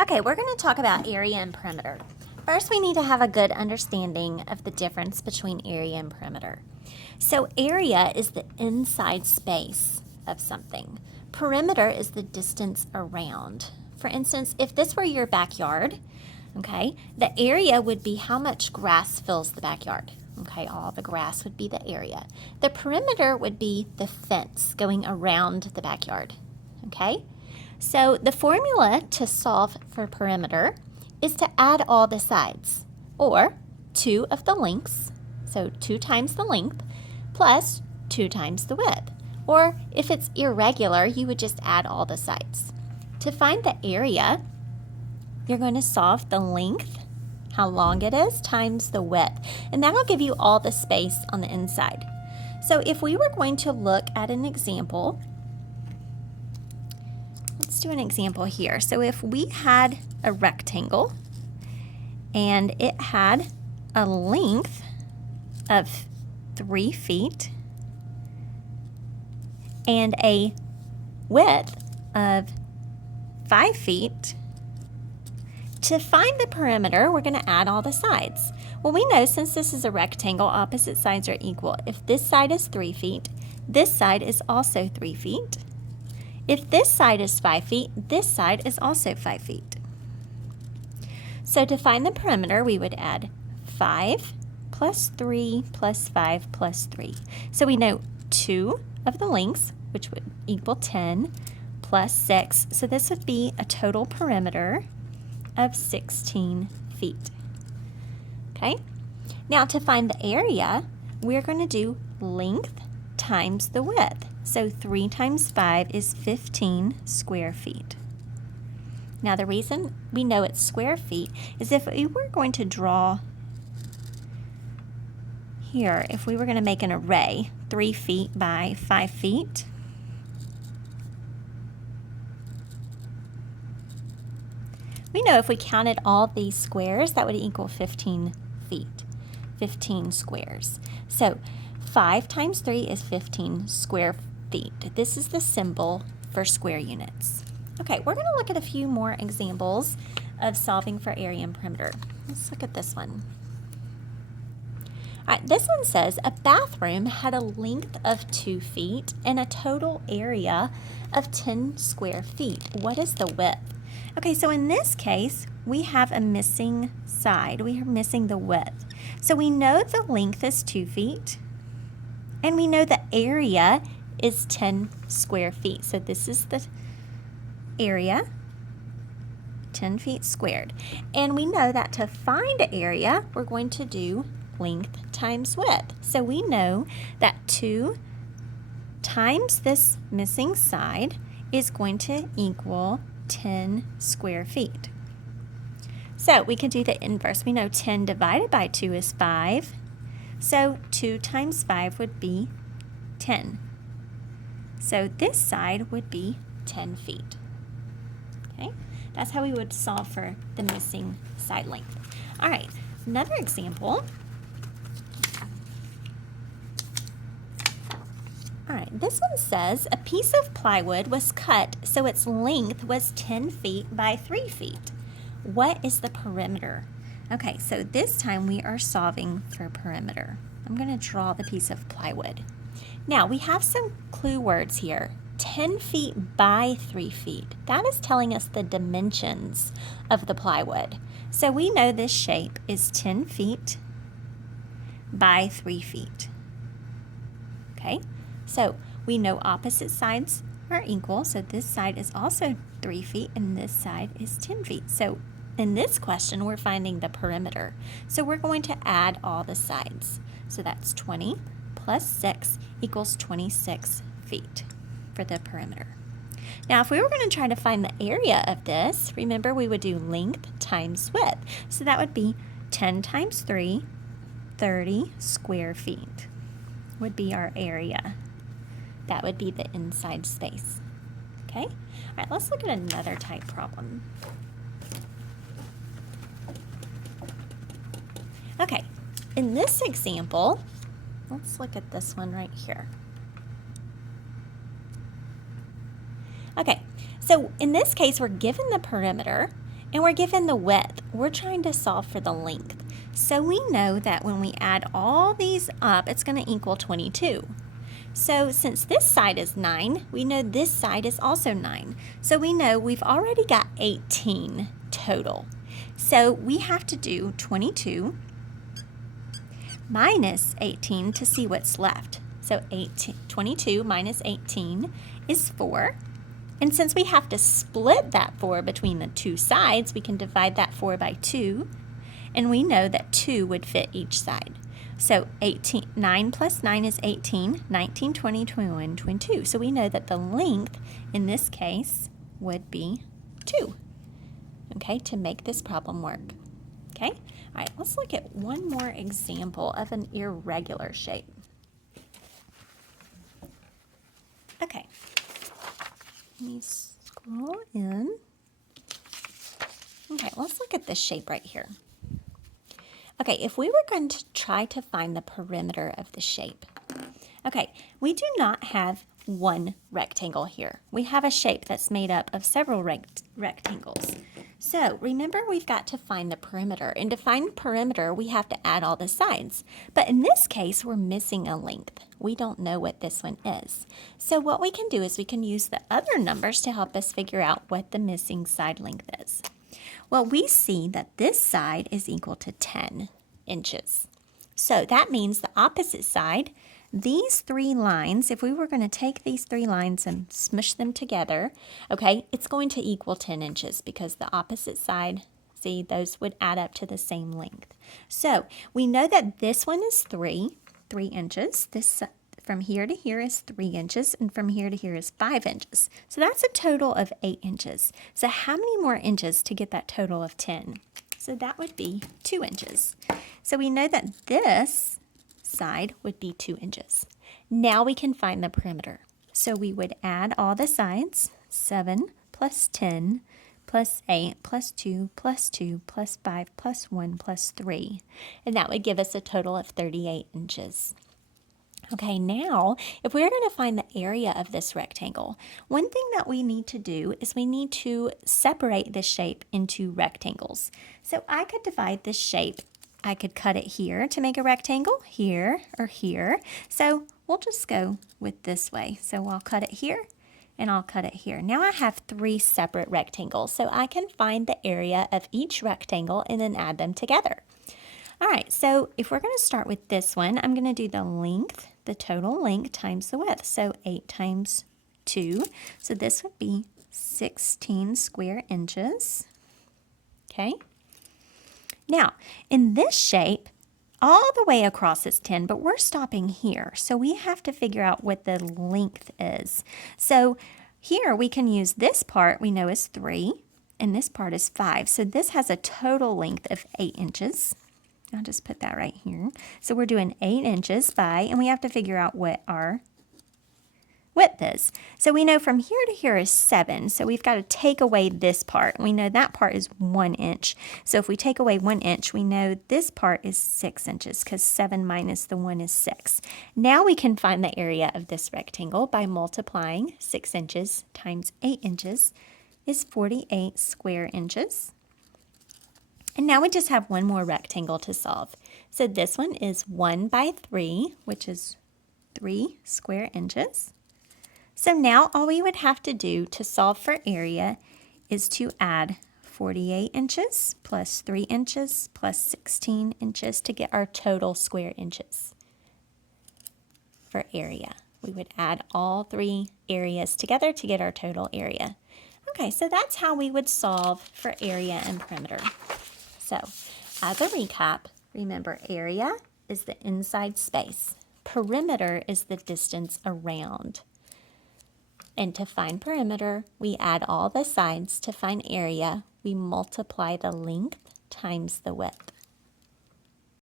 Okay, we're going to talk about area and perimeter. First, we need to have a good understanding of the difference between area and perimeter. So area is the inside space of something. Perimeter is the distance around. For instance, if this were your backyard, okay, the area would be how much grass fills the backyard. Okay, all the grass would be the area. The perimeter would be the fence going around the backyard. Okay? So the formula to solve for perimeter is to add all the sides, or 2 of the lengths, so 2 times the length, plus 2 times the width. Or if it's irregular, you would just add all the sides. To find the area, you're going to solve the length, how long it is, times the width, and that'll give you all the space on the inside. So if we were going to look at an example, let's do an example here. So if we had a rectangle and it had a length of 3 feet and a width of 5 feet, to find the perimeter, we're going to add all the sides. Well, we know since this is a rectangle, opposite sides are equal. If this side is 3 feet, this side is also 3 feet. If this side is 5 feet, this side is also 5 feet. So to find the perimeter, we would add 5 plus 3 plus 5 plus 3. So we know 2 of the lengths, which would equal 10, plus 6. So this would be a total perimeter of 16 feet. Okay? Now to find the area, we're going to do length times the width. So 3 times 5 is 15 square feet. Now the reason we know it's square feet is if we were going to draw here, if we were going to make an array, 3 feet by 5 feet, we know if we counted all these squares, that would equal 15 feet, 15 squares. So 5 times 3 is 15 square feet. This is the symbol for square units. Okay, we're going to look at a few more examples of solving for area and perimeter. Let's look at this one. All right, this one says a bathroom had a length of 2 feet and a total area of 10 square feet. What is the width? Okay, so in this case, we have a missing side. We are missing the width. So we know the length is 2 feet, and we know the area is 10 square feet. So this is the area, 10 feet squared. And we know that to find the area, we're going to do length times width. So we know that 2 times this missing side is going to equal 10 square feet. So we can do the inverse. We know 10 divided by 2 is 5. So 2 times 5 would be 10. So this side would be 10 feet. Okay, that's how we would solve for the missing side length. All right, another example. All right, this one says a piece of plywood was cut so its length was 10 feet by 3 feet. What is the perimeter? Okay, so this time we are solving for perimeter. I'm going to draw the piece of plywood. Now we have some clue words here. 10 feet by 3 feet. That is telling us the dimensions of the plywood. So we know this shape is 10 feet by 3 feet. Okay? So we know opposite sides are equal, so this side is also 3 feet and this side is 10 feet. So in this question, we're finding the perimeter. So we're going to add all the sides. So that's 20 plus 6 equals 26 feet for the perimeter. Now if we were going to try to find the area of this, remember we would do length times width. So that would be 10 times 3, 30 square feet would be our area. That would be the inside space. Okay? All right, let's look at another type problem. Okay, in this example, let's look at this one right here. Okay, so in this case, we're given the perimeter, and we're given the width. We're trying to solve for the length. So we know that when we add all these up, it's going to equal 22. So since this side is 9, we know this side is also 9. So we know we've already got 18 total. So we have to do 22 minus 18 to see what's left. So 22 minus 18 is 4. And since we have to split that 4 between the two sides, we can divide that 4 by 2. And we know that 2 would fit each side. So 9 plus 9 is 18, 19, 20, 21, 22. So we know that the length in this case would be 2, okay, to make this problem work. Okay, all right, let's look at one more example of an irregular shape. Okay, let me scroll in. Okay, let's look at this shape right here. Okay, if we were going to try to find the perimeter of the shape, okay, we do not have one rectangle here. We have a shape that's made up of several rectangles. So remember, we've got to find the perimeter. And to find perimeter, we have to add all the sides. But in this case, we're missing a length. We don't know what this one is. So what we can do is we can use the other numbers to help us figure out what the missing side length is. Well, we see that this side is equal to 10 inches. So that means the opposite side, these 3 lines, if we were going to take these 3 lines and smush them together, okay, it's going to equal 10 inches because the opposite side, see, those would add up to the same length. So we know that this one is 3 inches. This from here to here is 3 inches, and from here to here is 5 inches. So that's a total of 8 inches. So how many more inches to get that total of 10? So that would be 2 inches. So we know that this side would be 2 inches. Now we can find the perimeter. So we would add all the sides, 7 plus 10 plus 8 plus 2 plus 2 plus 5 plus 1 plus 3. And that would give us a total of 38 inches. Okay, now if we're going to find the area of this rectangle, one thing that we need to do is we need to separate this shape into rectangles. So I could divide this shape. I could cut it here to make a rectangle, here or here. So we'll just go with this way. So I'll cut it here and I'll cut it here. Now I have 3 separate rectangles, so I can find the area of each rectangle and then add them together. All right, so if we're going to start with this one, I'm going to do the length, the total length times the width. So 8 times 2. So this would be 16 square inches. Okay. Now, in this shape, all the way across is 10, but we're stopping here. So we have to figure out what the length is. So here we can use this part we know is 3, and this part is 5. So this has a total length of 8 inches. I'll just put that right here. So we're doing 8 inches by, and we have to figure out what our width is. So we know from here to here is 7. So we've got to take away this part. We know that part is 1 inch. So if we take away 1 inch, we know this part is 6 inches because 7 minus the 1 is 6. Now we can find the area of this rectangle by multiplying 6 inches times 8 inches is 48 square inches. And now we just have one more rectangle to solve. So this one is 1 by 3, which is 3 square inches. So now all we would have to do to solve for area is to add 48 inches plus 3 inches plus 16 inches to get our total square inches for area. We would add all 3 areas together to get our total area. Okay, so that's how we would solve for area and perimeter. So, as a recap, remember area is the inside space. Perimeter is the distance around. And to find perimeter, we add all the sides. To find area, we multiply the length times the width.